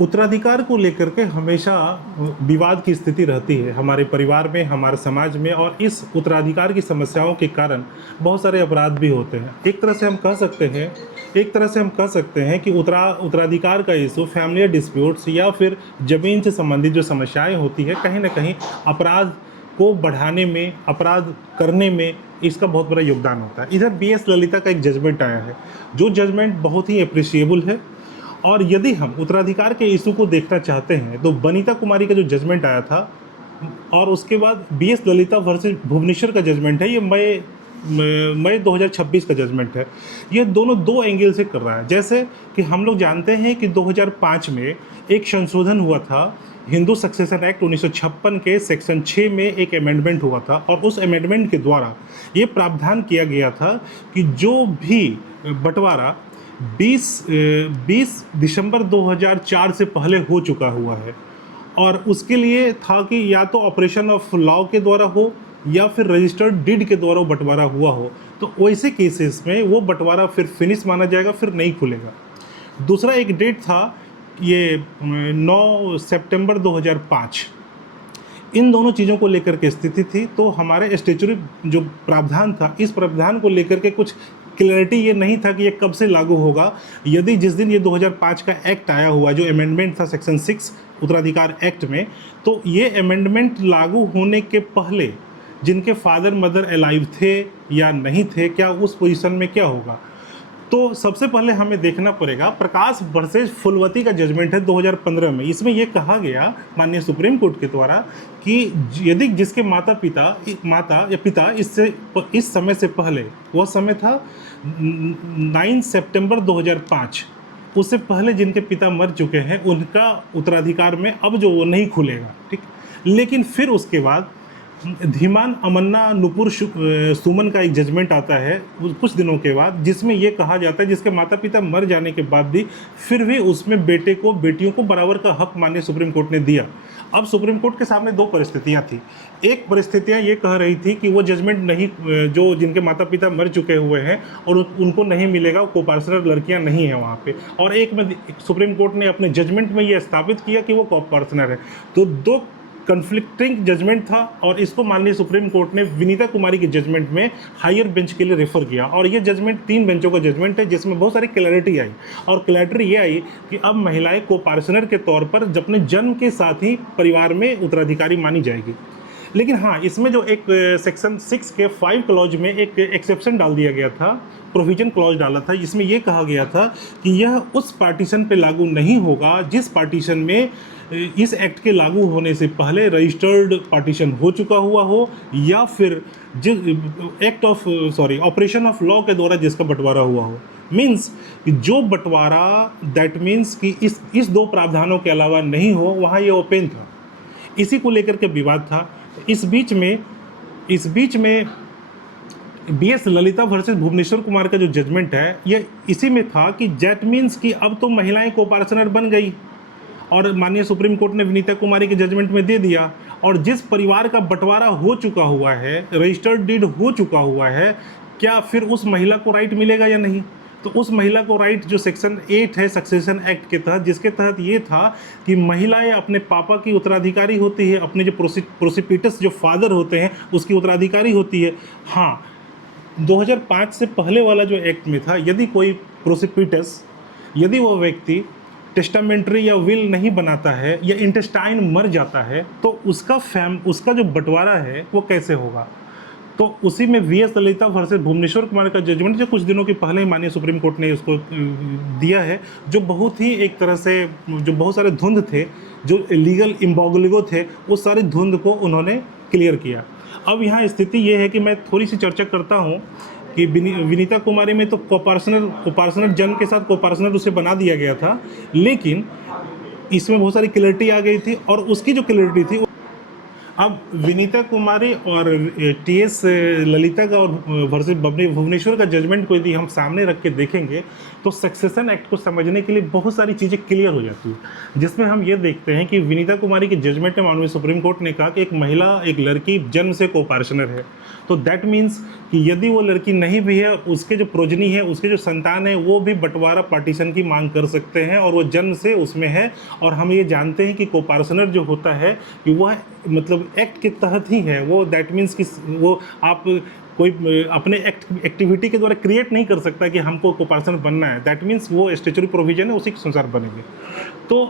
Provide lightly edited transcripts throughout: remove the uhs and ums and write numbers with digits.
उत्तराधिकार को लेकर के हमेशा विवाद की स्थिति रहती है हमारे परिवार में, हमारे समाज में, और इस उत्तराधिकार की समस्याओं के कारण बहुत सारे अपराध भी होते हैं। एक तरह से हम कह सकते हैं कि उत्तराधिकार का इशू, फैमिली डिस्प्यूट्स या फिर ज़मीन से संबंधित जो समस्याएं होती है, कहीं ना कहीं अपराध को बढ़ाने में, अपराध करने में इसका बहुत बड़ा योगदान होता है। इधर BS ललिता का एक जजमेंट आया है, जो जजमेंट बहुत ही अप्रिशिएबल है। और यदि हम उत्तराधिकार के इशू को देखना चाहते हैं तो बनीता कुमारी का जो जजमेंट आया था और उसके बाद BS ललिता वर्सेस भुवनेश्वर का जजमेंट है, ये मई 2026 का जजमेंट है। ये दोनों दो एंगल से कर रहा है। जैसे कि हम लोग जानते हैं कि 2005 में एक संशोधन हुआ था, हिंदू सक्सेशन एक्ट 1956 के सेक्शन 6 में एक अमेंडमेंट हुआ था, और उस अमेंडमेंट के द्वारा ये प्रावधान किया गया था कि जो भी बंटवारा 20 दिसंबर 2004 से पहले हो चुका हुआ है, और उसके लिए था कि या तो ऑपरेशन ऑफ लॉ के द्वारा हो या फिर रजिस्टर्ड डीड के द्वारा बंटवारा हुआ हो, तो वैसे केसेस में वो बंटवारा फिर फिनिश माना जाएगा, फिर नहीं खुलेगा। दूसरा एक डेट था, ये 9 सितंबर 2005। इन दोनों चीज़ों को लेकर के स्थिति थी। तो हमारे स्टैट्यूटरी जो प्रावधान था, इस प्रावधान को लेकर के कुछ क्लैरिटी ये नहीं था कि ये कब से लागू होगा। यदि जिस दिन ये 2005 का एक्ट आया हुआ, जो अमेंडमेंट था सेक्शन 6 उत्तराधिकार एक्ट में, तो ये अमेंडमेंट लागू होने के पहले जिनके फादर मदर अलाइव थे या नहीं थे, क्या उस पोजीशन में क्या होगा। तो सबसे पहले हमें देखना पड़ेगा, प्रकाश वर्सेस फुलवती का जजमेंट है 2015 में। इसमें यह कहा गया माननीय सुप्रीम कोर्ट के द्वारा कि यदि जिसके माता या पिता इस समय से पहले, वह समय था 9 सितंबर 2005, उससे पहले जिनके पिता मर चुके हैं, उनका उत्तराधिकार में अब जो वो नहीं खुलेगा, ठीक। लेकिन फिर उसके बाद धीमान अमन्ना नुपुर सुमन का एक जजमेंट आता है कुछ दिनों के बाद, जिसमें यह कहा जाता है जिसके माता पिता मर जाने के बाद भी फिर भी उसमें बेटियों को बराबर का हक माननीय सुप्रीम कोर्ट ने दिया। अब सुप्रीम कोर्ट के सामने दो परिस्थितियां थी। एक परिस्थितियां ये कह रही थी कि वो जजमेंट नहीं, जो जिनके माता पिता मर चुके हुए हैं और उनको नहीं मिलेगा, कोपार्सनर लड़कियां नहीं है वहाँ पे। और एक में सुप्रीम कोर्ट ने अपने जजमेंट में ये स्थापित किया कि वो कोपार्सनर है। तो दो कन्फ्लिक्टिंग जजमेंट था, और इसको माननीय सुप्रीम कोर्ट ने विनीता कुमारी के जजमेंट में हायर बेंच के लिए रेफर किया। और ये जजमेंट 3 बेंचों का जजमेंट है, जिसमें बहुत सारी क्लैरिटी आई। और क्लैरिटी ये आई कि अब महिलाएं कोपार्सनर के तौर पर अपने जन्म के साथ ही परिवार में उत्तराधिकारी मानी जाएगी। लेकिन हाँ, इसमें जो एक सेक्शन 6 के 5 क्लॉज में एक एक्सेप्शन डाल दिया गया था, प्रोविजन क्लॉज डाला था, जिसमें यह कहा गया था कि यह उस पार्टीशन पे लागू नहीं होगा जिस पार्टीशन में इस एक्ट के लागू होने से पहले रजिस्टर्ड पार्टीशन हो चुका हुआ हो, या फिर ऑपरेशन ऑफ लॉ के द्वारा जिसका बंटवारा हुआ हो। मीन्स जो बंटवारा, दैट मीन्स कि इस दो प्रावधानों के अलावा नहीं हो, वहाँ ये ओपन था। इसी को लेकर के विवाद था। इस बीच में BS ललिता वर्सेस भुवनेश्वर कुमार का जो जजमेंट है, ये इसी में था कि दैट मीन्स कि अब तो महिलाएं कोपार्सनर बन गई, और माननीय सुप्रीम कोर्ट ने विनीता कुमारी के जजमेंट में दे दिया। और जिस परिवार का बंटवारा हो चुका हुआ है, रजिस्टर्ड डीड हो चुका हुआ है, क्या फिर उस महिला को राइट मिलेगा या नहीं। तो उस महिला को राइट, जो सेक्शन 8 है सक्सेशन एक्ट के तहत, जिसके तहत ये था कि महिलाएं अपने पापा की उत्तराधिकारी होती है, अपने जो प्रोसिपिटस जो फादर होते हैं उसकी उत्तराधिकारी होती है। हाँ, 2005 से पहले वाला जो एक्ट में था, यदि कोई प्रोसिपिटस, यदि वो व्यक्ति टेस्टामेंट्री या विल नहीं बनाता है या इंटेस्टाइन मर जाता है, तो उसका जो बंटवारा है वो कैसे होगा। तो उसी में VS ललिता वर्सेस भुवनेश्वर कुमार का जजमेंट, जो कुछ दिनों के पहले ही माननीय सुप्रीम कोर्ट ने उसको दिया है, जो बहुत ही एक तरह से, जो बहुत सारे धुंध थे, जो लीगल इम्बोगलिगो थे, उस सारी धुंध को उन्होंने क्लियर किया। अब यहाँ स्थिति ये है कि मैं थोड़ी सी चर्चा करता हूँ कि विनीता कुमारी में तो कोपार्सनर जन्म के साथ कोपार्सनर उसे बना दिया गया था, लेकिन इसमें बहुत सारी क्लैरिटी आ गई थी। और उसकी जो क्लैरिटी थी, अब विनीता कुमारी और टीएस ललिता का और वर्सेस भुवनेश्वर का जजमेंट को यदि हम सामने रख के देखेंगे तो सक्सेशन एक्ट को समझने के लिए बहुत सारी चीज़ें क्लियर हो जाती है, जिसमें हम ये देखते हैं कि विनीता कुमारी के जजमेंट में माननीय सुप्रीम कोर्ट ने कहा कि एक महिला, एक लड़की जन्म से को-पार्षनर है, तो दैट मीन्स कि यदि वो लड़की नहीं भी है, उसके जो प्रोजनी है, उसके जो संतान है, वो भी बंटवारा पार्टीशन की मांग कर सकते हैं और वो जन्म से उसमें है। और हम ये जानते हैं कि को-पार्षनर जो होता है कि वह मतलब एक्ट के तहत ही है, वो दैट मीन्स कि वो आप कोई अपने एक्टिविटी के द्वारा क्रिएट नहीं कर सकता कि हमको को-पार्षनर बनना है, दैट मीन्स वो स्टैट्यूटरी प्रोविजन है, उसी के अनुसार बनेंगे। तो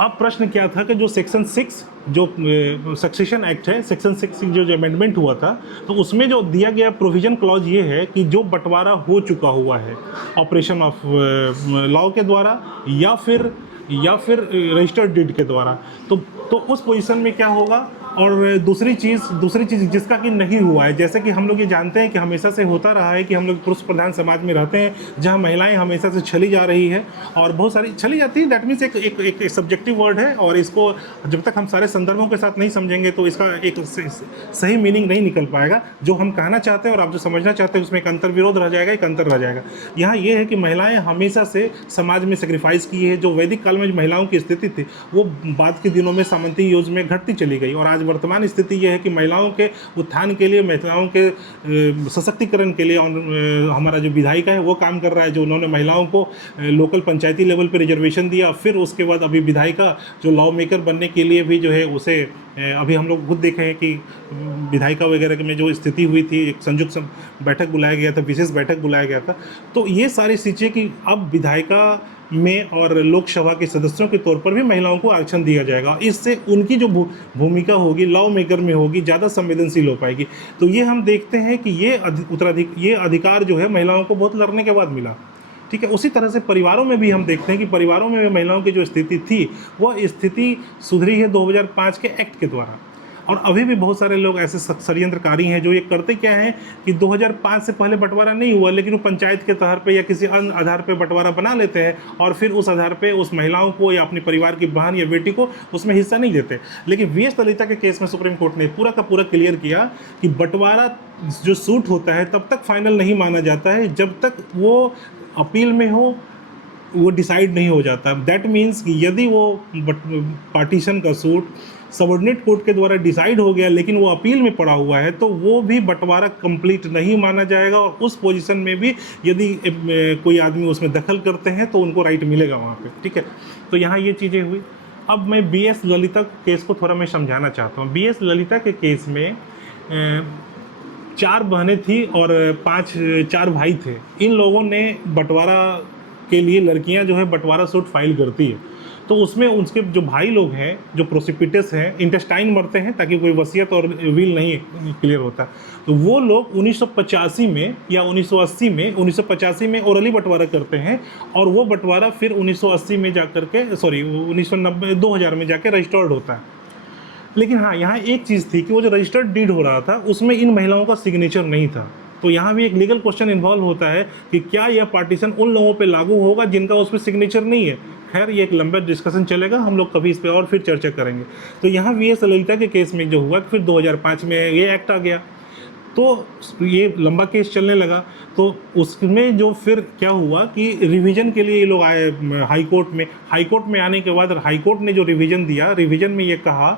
अब प्रश्न क्या था कि जो सेक्शन 6 जो सक्सेशन एक्ट है, सेक्शन 6 जो अमेंडमेंट हुआ था, तो उसमें जो दिया गया प्रोविजन क्लॉज ये है कि जो बंटवारा हो चुका हुआ है ऑपरेशन ऑफ लॉ के द्वारा या फिर रजिस्टर्ड डीड के द्वारा, तो उस पोजीशन में क्या होगा। और दूसरी चीज़ जिसका कि नहीं हुआ है, जैसे कि हम लोग ये जानते हैं कि हमेशा से होता रहा है कि हम लोग पुरुष प्रधान समाज में रहते हैं, जहां महिलाएं हमेशा से छली जा रही है और बहुत सारी छली जाती है। दैट मीन्स एक सब्जेक्टिव वर्ड है और इसको जब तक हम सारे संदर्भों के साथ नहीं समझेंगे तो इसका एक सही मीनिंग नहीं निकल पाएगा। जो हम कहना चाहते हैं और आप जो समझना चाहते हैं उसमें एक अंतर विरोध रह जाएगा, एक अंतर रह जाएगा। यहाँ ये है कि महिलाएँ हमेशा से समाज में सेक्रीफाइस की है। जो वैदिक काल में महिलाओं की स्थिति थी वो बाद के दिनों में सामंती युग में घटती चली गई और आज वर्तमान स्थिति यह है कि महिलाओं के उत्थान के लिए, महिलाओं के सशक्तिकरण के लिए हमारा जो विधायिका है वो काम कर रहा है। जो उन्होंने महिलाओं को लोकल पंचायती लेवल पे रिजर्वेशन दिया, फिर उसके बाद अभी विधायिका जो लॉ मेकर बनने के लिए भी जो है उसे अभी हम लोग खुद देखे हैं कि विधायिका वगैरह में जो स्थिति हुई थी, एक संयुक्त बैठक बुलाया गया था, विशेष बैठक बुलाया गया था। तो ये सारी चीज़ें कि अब विधायिका में और लोकसभा के सदस्यों के तौर पर भी महिलाओं को आरक्षण दिया जाएगा। इससे उनकी जो भूमिका होगी लॉ मेकर में होगी, ज़्यादा संवेदनशील हो पाएगी। तो ये हम देखते हैं कि ये अधिकार जो है महिलाओं को बहुत लड़ने के बाद मिला। ठीक है, उसी तरह से परिवारों में भी हम देखते हैं कि परिवारों में भी महिलाओं की जो स्थिति थी वह स्थिति सुधरी है 2005 के एक्ट के द्वारा। और अभी भी बहुत सारे लोग ऐसे षड्यंत्रकारी हैं जो ये करते क्या हैं कि 2005 से पहले बंटवारा नहीं हुआ, लेकिन वो पंचायत के तहर पे या किसी अन्य आधार पे बंटवारा बना लेते हैं और फिर उस आधार पे उस महिलाओं को या अपने परिवार की बहन या बेटी को उसमें हिस्सा नहीं देते। लेकिन वीएस ललिता के केस में सुप्रीम कोर्ट ने पूरा का पूरा क्लियर किया कि बंटवारा जो सूट होता है तब तक फाइनल नहीं माना जाता है जब तक वो अपील में हो, वो डिसाइड नहीं हो जाता। दैट मीन्स कि यदि वो पार्टीशन का सूट सबऑर्डिनेट कोर्ट के द्वारा डिसाइड हो गया लेकिन वो अपील में पड़ा हुआ है तो वो भी बंटवारा कंप्लीट नहीं माना जाएगा और उस पोजीशन में भी यदि कोई आदमी उसमें दखल करते हैं तो उनको राइट मिलेगा वहाँ पे। ठीक है, तो यहाँ ये चीज़ें हुई। अब मैं बीएस ललिता केस को थोड़ा मैं समझाना चाहता हूँ। बीएस ललिता के केस में 4 बहनें थी और 4 भाई थे। इन लोगों ने बंटवारा के लिए लड़कियां जो है बंटवारा सूट फाइल करती है, तो उसमें उनके जो भाई लोग हैं, जो प्रोसिपिटस हैं, इंटेस्टाइन मरते हैं ताकि कोई वसीयत और विल नहीं क्लियर होता, तो वो लोग 1985 में या 1980 में 1985 में ओरली बंटवारा करते हैं और वो बंटवारा फिर 1980 में जाकर के 1990 2000 में जाके रजिस्टर्ड होता है। लेकिन हाँ, यहाँ एक चीज़ थी कि वो जो रजिस्टर्ड डीड हो रहा था उसमें इन महिलाओं का सिग्नेचर नहीं था। तो यहाँ भी एक लीगल क्वेश्चन इन्वॉल्व होता है कि क्या यह पार्टीशन उन लोगों पे लागू होगा जिनका उस पर सिग्नेचर नहीं है। खैर, ये एक लंबा डिस्कशन चलेगा, हम लोग कभी इस पर और फिर चर्चा करेंगे। तो यहाँ वीएस ललिता के केस में जो हुआ फिर 2005 में ये एक्ट आ गया, तो ये लंबा केस चलने लगा। तो उसमें जो फिर क्या हुआ कि रिवीजन के लिए ये लोग आए हाई कोर्ट में आने के बाद हाई कोर्ट ने जो रिवीजन दिया, रिवीजन में ये कहा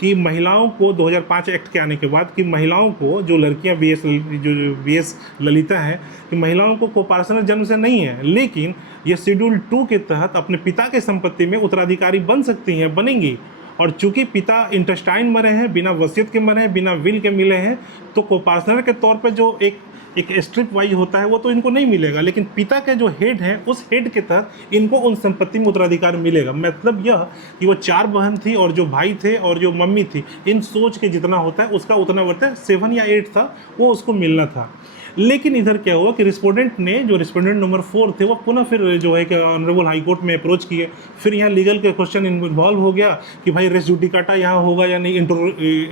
कि महिलाओं को 2005 एक्ट के आने के बाद कि महिलाओं को, जो लड़कियां बीएस ललिता हैं, कि महिलाओं को को-पार्षनर जन्म से नहीं है, लेकिन ये शेड्यूल 2 के तहत अपने पिता के संपत्ति में उत्तराधिकारी बन सकती हैं, बनेंगी। और चूंकि पिता इंटेस्टाइन मरे हैं, बिना वसीयत के मरे हैं, बिना विल के मिले हैं, तो को-पार्षनर के तौर पे जो एक स्ट्रिप वाइज होता है वो तो इनको नहीं मिलेगा, लेकिन पिता के जो हेड हैं उस हेड के तहत इनको उन संपत्ति में उत्तराधिकार मिलेगा। मतलब यह कि वो 4 बहन थी और जो भाई थे और जो मम्मी थी, इन सोच के जितना होता है उसका उतना वर्थ है, 7 या 8 था, वो उसको मिलना था। लेकिन इधर क्या हुआ कि रिस्पोंडेंट नंबर 4 थे, वो पुनः फिर जो है कि ऑनरेबल हाई कोर्ट में अप्रोच किए। फिर यहाँ लीगल के क्वेश्चन इन्वॉल्व हो गया कि भाई रेस जुडिकाटा यहाँ होगा या नहीं,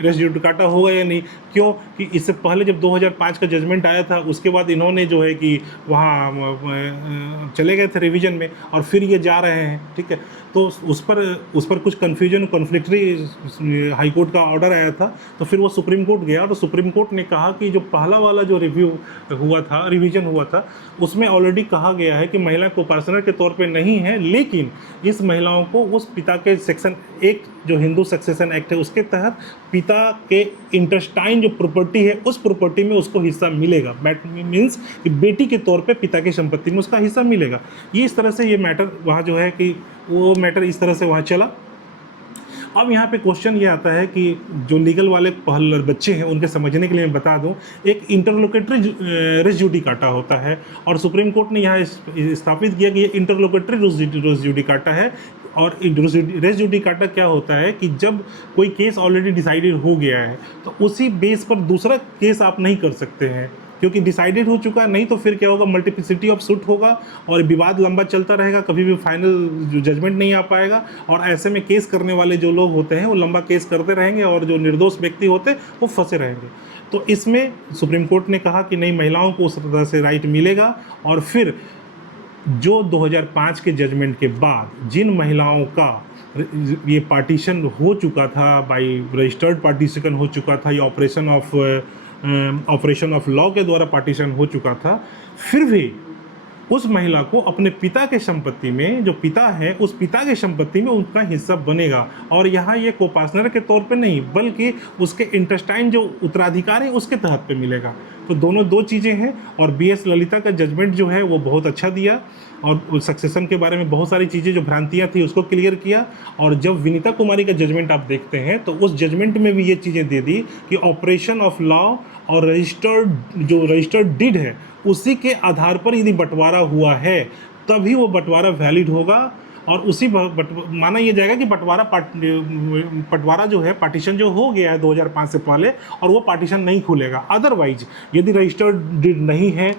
रेस जुडिकाटा होगा या नहीं। क्यों कि इससे पहले जब 2005 का जजमेंट आया था उसके बाद इन्होंने जो है कि वहाँ चले गए थे रिवीजन में और फिर ये जा रहे हैं। ठीक है, तो उस पर कुछ कन्फ्यूजन, कॉन्फ्लिक्टरी हाई कोर्ट का ऑर्डर आया था, तो फिर वो सुप्रीम कोर्ट गया, तो सुप्रीम कोर्ट ने कहा कि जो पहला वाला जो रिवीजन हुआ था उसमें ऑलरेडी कहा गया है कि महिला को पार्टनर के तौर पे नहीं है, लेकिन इस महिलाओं को उस पिता के सेक्शन 1 जो हिंदू सक्सेशन एक्ट है उसके तहत पिता के इंटेस्टाइन जो प्रॉपर्टी है उस प्रॉपर्टी में उसको हिस्सा मिलेगा। मीन्स कि बेटी के तौर पे पिता की संपत्ति में उसका हिस्सा मिलेगा। ये इस तरह से ये मैटर वहाँ जो है कि वो मैटर इस तरह से वहाँ चला। अब यहाँ पे क्वेश्चन ये आता है कि जो लीगल वाले पहल बच्चे हैं उनके समझने के लिए मैं बता दूं, एक इंटरलोकेटरी रेस जुडिकाटा होता है और सुप्रीम कोर्ट ने यहाँ स्थापित किया कि ये इंटरलोकेटरी रेस जुडिकाटा है। और रेस जुडिकाटा क्या होता है कि जब कोई केस ऑलरेडी डिसाइडेड हो गया है तो उसी बेस पर दूसरा केस आप नहीं कर सकते हैं, क्योंकि डिसाइडेड हो चुका है। नहीं तो फिर क्या होगा, मल्टीप्लिसिटी ऑफ सूट होगा और विवाद लंबा चलता रहेगा, कभी भी फाइनल जो जजमेंट नहीं आ पाएगा। और ऐसे में केस करने वाले जो लोग होते हैं वो लंबा केस करते रहेंगे और जो निर्दोष व्यक्ति होते हैं वो फंसे रहेंगे। तो इसमें सुप्रीम कोर्ट ने कहा कि नहीं, महिलाओं को उस तरह से राइट मिलेगा। और फिर जो 2005 के जजमेंट के बाद जिन महिलाओं का ये पार्टीशन हो चुका था, बाई रजिस्टर्ड पार्टीशन हो चुका था, या ऑपरेशन ऑफ लॉ के द्वारा पार्टीशन हो चुका था, फिर भी उस महिला को अपने पिता के संपत्ति में, जो पिता है उस पिता के संपत्ति में उनका हिस्सा बनेगा। और यहाँ ये कोपार्टनर के तौर पे नहीं बल्कि उसके इंटेस्टाइन जो उत्तराधिकार है उसके तहत पे मिलेगा। तो दोनों दो चीज़ें हैं। और BS ललिता का जजमेंट जो है वो बहुत अच्छा दिया और सक्सेशन के बारे में बहुत सारी चीज़ें जो भ्रांतियाँ थी उसको क्लियर किया। और जब विनीता कुमारी का जजमेंट आप देखते हैं तो उस जजमेंट में भी ये चीज़ें दे दी कि ऑपरेशन ऑफ लॉ और रजिस्टर्ड डीड है उसी के आधार पर यदि बंटवारा हुआ है तभी वो बंटवारा वैलिड होगा। और उसी माना यह जाएगा कि बंटवारा जो है पार्टीशन जो हो गया है 2005 से पहले और वो पार्टीशन नहीं खुलेगा। अदरवाइज यदि रजिस्टर्ड डीड नहीं है,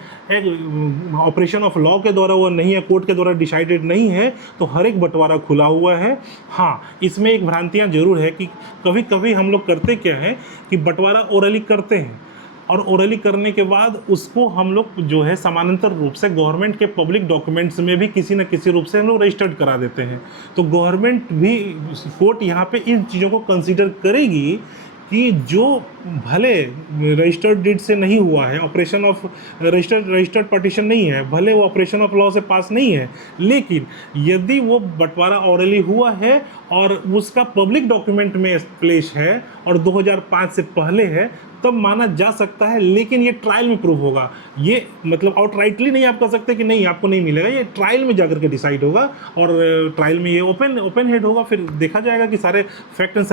ऑपरेशन ऑफ लॉ के द्वारा वो नहीं है, कोर्ट के द्वारा डिसाइडेड नहीं है, तो हर एक बंटवारा खुला हुआ है। हाँ, इसमें एक भ्रांतियाँ जरूर है कि कभी कभी हम लोग करते क्या है कि बंटवारा ओरली करते हैं और ओरली करने के बाद उसको हम लोग जो है समानांतर रूप से गवर्नमेंट के पब्लिक डॉक्यूमेंट्स में भी किसी न किसी रूप से हम लोग रजिस्टर्ड करा देते हैं। तो गवर्नमेंट भी, कोर्ट यहाँ पे इन चीज़ों को कंसीडर करेगी कि जो भले रजिस्टर्ड डीड से नहीं हुआ है, ऑपरेशन ऑफ रजिस्टर्ड पार्टीशन नहीं है, भले वो ऑपरेशन ऑफ लॉ से पास नहीं है, लेकिन यदि वो बंटवारा ऑरली हुआ है और उसका पब्लिक डॉक्यूमेंट में प्लेस है और 2005 से पहले है तब माना जा सकता है। लेकिन ये ट्रायल में प्रूव होगा। ये मतलब आउटराइटली नहीं आप कह सकते कि नहीं आपको नहीं मिलेगा, ये ट्रायल में जाकर के डिसाइड होगा। और ट्रायल में ये ओपन हेड होगा, फिर देखा जाएगा कि सारे फैक्ट एंड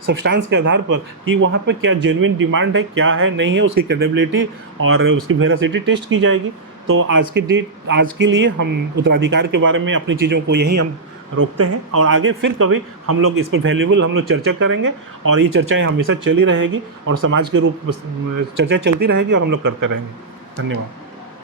सब्सटेंस के आधार पर कि वहाँ पे क्या जेन्युइन डिमांड है, क्या है, नहीं है, उसकी क्रेडिबिलिटी और उसकी वेरासिटी टेस्ट की जाएगी। तो आज के लिए हम उत्तराधिकार के बारे में अपनी चीज़ों को यहीं हम रोकते हैं और आगे फिर कभी हम लोग इस पर वैल्यूबल हम लोग चर्चा करेंगे और ये चर्चाएं हमेशा चली रहेगी और समाज के रूप चर्चा चलती रहेगी और हम लोग करते रहेंगे। धन्यवाद।